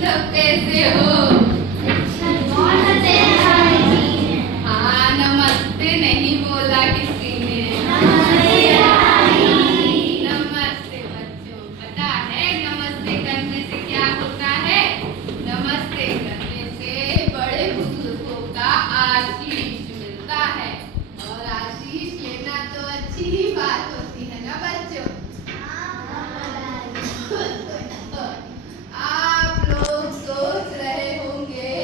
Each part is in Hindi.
सब कैसे हो? हाँ, नमस्ते नहीं बोला किसी ने। नमस्ते बच्चों, पता है नमस्ते करने से क्या होता है? नमस्ते करने से बड़े बुजुर्गों का आशीष मिलता है, और आशीष लेना तो अच्छी ही बात होती है ना बच्चों। आप लोग सोच रहे होंगे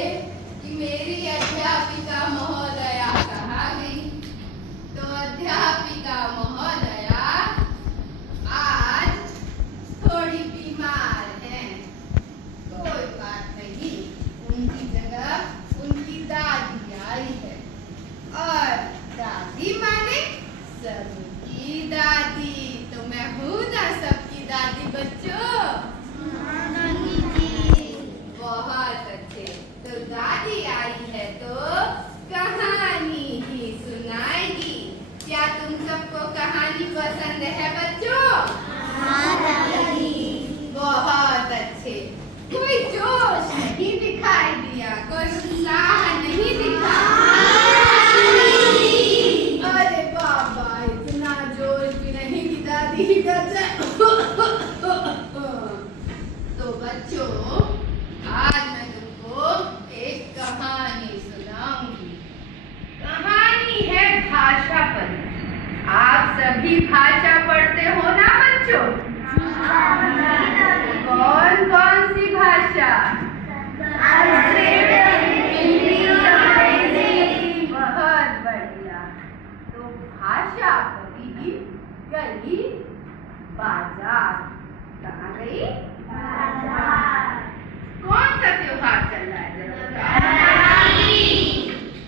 कि मेरी अध्यापिका महोदया कहाँ गई। तो अध्यापिका महोदया आज थोड़ी बीमार हैं। कोई बात नहीं, उनकी जगह उनकी दादी आई है। और दादी माने सबकी दादी, तो मैं हूँ ना सबकी दादी बच्चों। बहुत अच्छे, तो दादी आई है तो कहानी ही सुनाएगी। क्या तुम सबको कहानी पसंद है बच्चों? बहुत अच्छे। कोई जोश नहीं दिखाई दिया, कोई उत्साह नहीं दिखा। अरे बाबा, इतना जोश भी नहीं कि दादी का तो बच्चों, आज मैं तुमको एक कहानी सुनाऊंगी। कहानी है भाषा पर। आप सभी भाषा पढ़ते हो ना बच्चों? कौन कौन सी भाषा? हिंदी, अंग्रेजी। बहुत बढ़िया। तो भाषा पढ़ी गई बाजार। कहाँ गई? बाजार। कौन सा त्योहार चल रहा है जरा बताओ?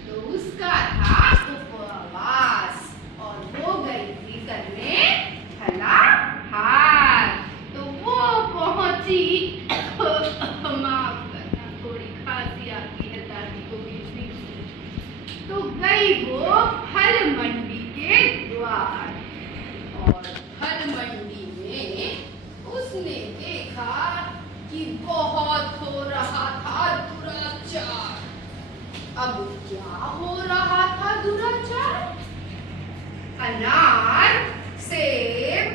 तो उसका था उपवास, और वो गई थी करने फलाहार। तो वो पहुंची माफ करना, थोड़ी खांसी आती है दादी को बीच बीच में। तो गई वो फल मंडी के द्वार, और फल मंडी में उसने देखा कि बहुत हो रहा था दुराचार। अब क्या हो रहा था दुराचार? अनार, सेब,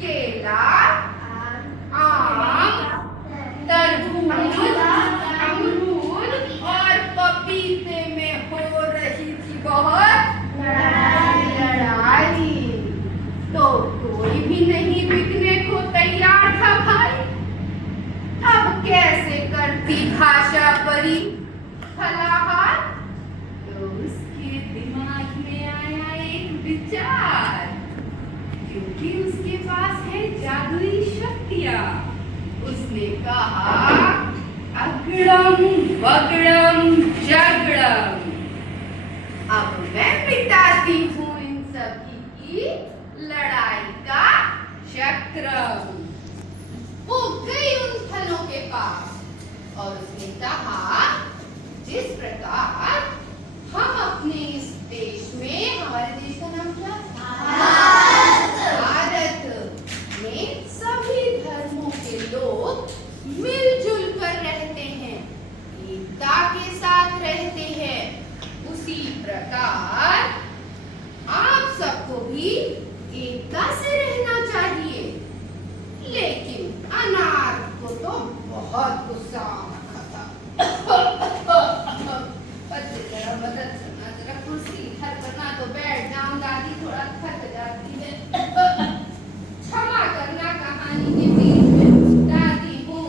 केला, आम, तरबूज, अमरूद और पपीते में हो रही थी बहुत लड़ाई। तो कोई भी नहीं बिकने को तैयार था भाई। अब कैसे करती भाषा परी फलाहार? तो उसके दिमाग में आया एक विचार, क्योंकि उसके पास है जादुई शक्तियाँ। उसने कहा, अगड़म बगड़म जगड़म, अब मैं मिटाती हूँ इन सभी की लड़ाई का चक्रम। वो गई उन फलों के पास और उसने कहा, जिस प्रकार हम अपने इस देश में, हमारे देश का नाम क्या? भारत में सभी धर्मों के लोग मिलजुल कर रहते हैं, एकता के साथ रहते हैं, उसी प्रकार आप सबको भी एकता से रहना चाहिए। लेकिन अनार को तो बहुत गुस्सा आ रखा था। जरा मदद करना, जरा कुर्सी इधर करना, तो बैठ जाऊं, दादी थोड़ा थक जाती है। क्षमा करना, कहानी के बीच में दादी हूँ,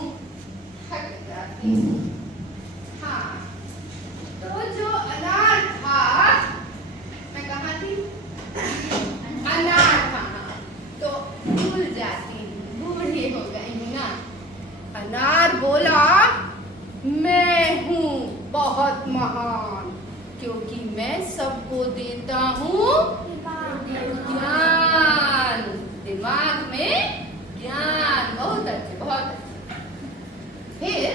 थक जाती हूँ। हाँ, तो जो अनार था, मैं कहाँ थी? अनार कहाँ? तो भूल जाती हूँ, बूढ़ी हो गई हूँ ना। अनार बोला, मैं हूँ बहुत महान, क्योंकि मैं सबको देता हूँ ज्ञान। दिमाग में ज्ञान। बहुत अच्छे, बहुत अच्छे। फिर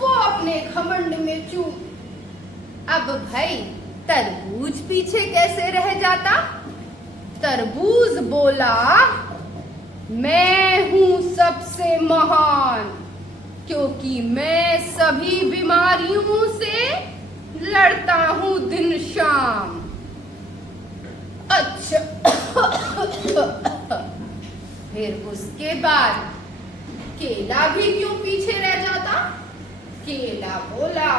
वो अपने घमंड में चूक। अब भाई तरबूज पीछे कैसे रह जाता? तरबूज बोला, मैं हूँ सबसे महान, क्योंकि मैं सभी बीमारियों से लड़ता हूं दिन शाम। अच्छा फिर उसके बाद केला भी क्यों पीछे रह जाता? केला बोला,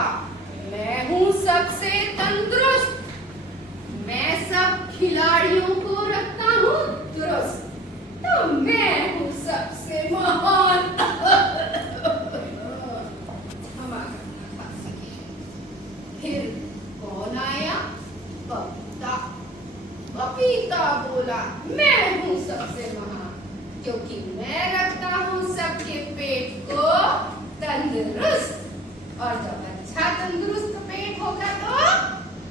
मैं हूं सबसे तंदुरुस्त, मैं सब खिलाड़ियों को रखता हूं दुरुस्त, तो मैं हूं सबसे महान। क्षमा करना खांसी की। फिर कौन आया? पपीता। पपीता बोला, मैं हूं सबसे महान, क्योंकि मैं रखता हूं सबके पेट को तंदुरुस्त, और जब अच्छा तंदुरुस्त पेट होगा तो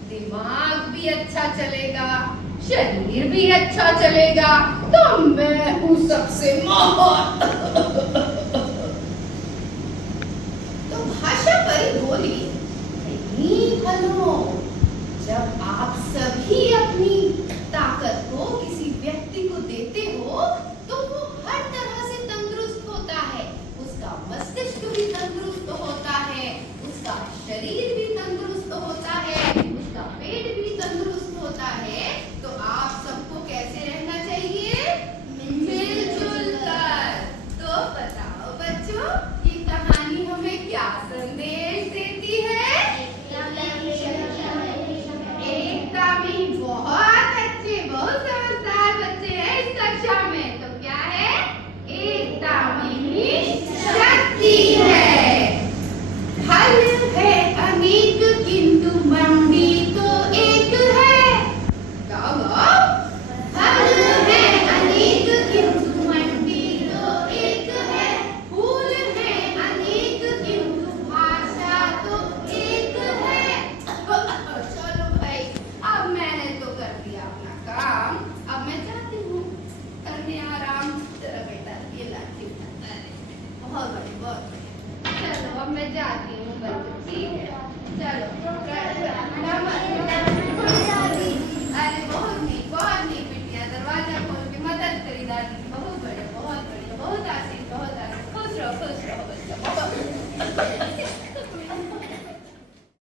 दिमाग भी अच्छा चलेगा, शरीर भी अच्छा चलेगा, तो मैं हूं सबसे महान। तो भाषा परी बोली, नहीं भलो, जब आप सभी अपनी ताकत को किसी व्यक्ति को देते हो तो वो हर तरह से तंदुरुस्त होता है, उसका मस्तिष्क भी तंदुरुस्त होता है, उसका शरीर भी तंदुरुस्त होता है, उसका पेट भी तंदुरुस्त होता है। तो आप सबको कैसे रहना चाहिए? मिलजुल कर। तो बताओ बच्चों, ये कहानी हमें क्या संदेश देती है? एकता में। बहुत अच्छे, बहुत समझदार बच्चे हैं इस कक्षा में। तो क्या है? एकता में ही शक्ति है। फल है अनेक किंतु मंडी तो एक है। गाओ, फल है अनेक किंतु मंडी तो एक है। फूल है अनेक किंतु भाषा तो एक है। चलो भाई, अब मैंने तो कर दिया अपना काम, अब मैं जाती हूँ करने आराम। तेरा बेटा ये लाठी उठाता है, बहुत बड़ी, बहुत बड़ी। चलो अब मैं जाती हूँ बच्चों, ठीक है? चलो नमस्ते।